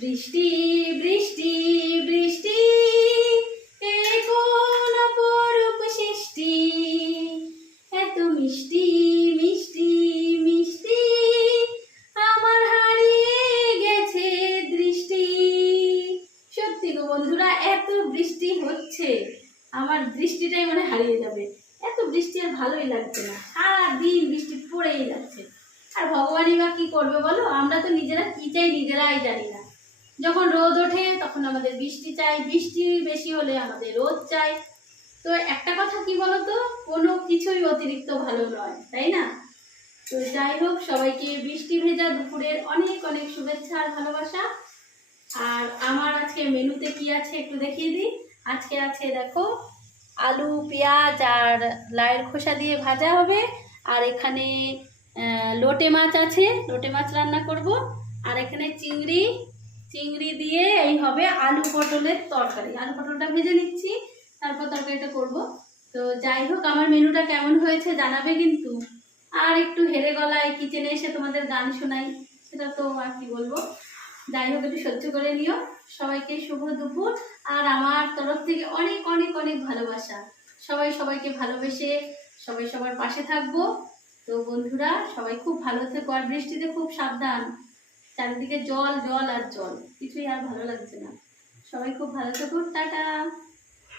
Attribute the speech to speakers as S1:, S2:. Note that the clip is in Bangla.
S1: বৃষ্টি বৃষ্টি বৃষ্টি কোন অপরূপ সৃষ্টি? এত মিষ্টি মিষ্টি মিষ্টি, আমার হারিয়ে গেছে দৃষ্টি। সত্যি গো বন্ধুরা, এত বৃষ্টি হচ্ছে, আমার দৃষ্টিটাই মনে হারিয়ে যাবে। এত বৃষ্টি আর ভালোই লাগছে না সারা দিন বৃষ্টি পড়েই যাচ্ছে। আর ভগবানই বা কি করবে বলো? আমরা তো নিজেরা কি চাই নিজেরাই জানি না। যখন রোদ ওঠে, তখন আমাদের বৃষ্টি চাই। বৃষ্টি বেশি হলে আমাদের রোদ চাই। তো একটা কথা কি বলতো? কোনো কিছুই অতিরিক্ত ভালো নয়, তাই না? তো যাই হোক, সবাইকে বৃষ্টি ভেজা দুপুরের অনেক অনেক শুভেচ্ছা আর ভালোবাসা। আর আমার আজকে মেনুতে কি আছে একটু দেখিয়ে দিই। আজকে আছে দেখো, আলু, পেঁয়াজ আর লাইয়ের খোসা দিয়ে ভাজা হবে। আর এখানে লোটে মাছ আছে। লোটে মাছ রান্না করব। আর এখানে চিংড়ি চিংড়ি দিয়ে এই হবে আলু পটলের তরকারি। আলু পটলটা ভেজে নিচ্ছি, তারপর তরকারিটা করব। তো যাই হোক, আমার মেনুটা কেমন হয়েছে জানাবে কিন্তু। আর একটু হেরে গলায় কিচেনে এসে তোমাদের গান শোনাই, সেটা তো আর কি বলব। যাই হোক, একটু সহ্য করে নিও। সবাইকে শুভ দুপুর। আর আমার তরফ থেকে অনেক অনেক অনেক ভালোবাসা। সবাই সবাইকে ভালোবেসে সবাই সবার পাশে থাকব। তো বন্ধুরা, সবাই খুব ভালো থেকো। আর বৃষ্টিতে খুব সাবধান। চারিদিকে জল জল আর জল। কিছুই আর ভালো লাগছে না। সবাই খুব ভালো থাকুন। টাটা!